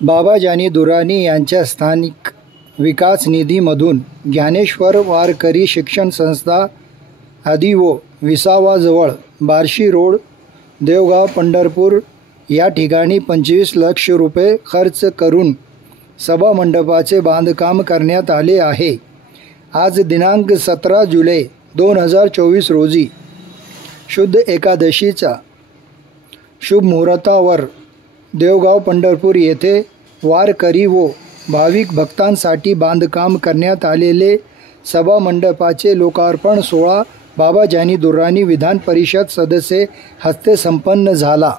बाबा जानी दुर्राणी यांच्या स्थानिक विकास निधीमधून ज्ञानेश्वर वारकरी शिक्षण संस्था आदिवो विसावाजवळ बार्शी रोड देवगाव पंढरपूर या ठिकाणी 25 लाख रुपये खर्च करून सभामंडपाचे बांधकाम करण्यात आले आहे। आज दिनांक 17 जुलै 2024 रोजी शुद्ध एकादशीचा शुभ मुहूर्तावर देवगाव पंढरपूर येथे वारकरी व भाविक भक्तांसाठी बांधकाम करण्यात आलेले सभामंडपाचे लोकार्पण सोहळा बाबा जानी दुर्राणी विधान परिषद सदस्य हस्ते संपन्न झाला।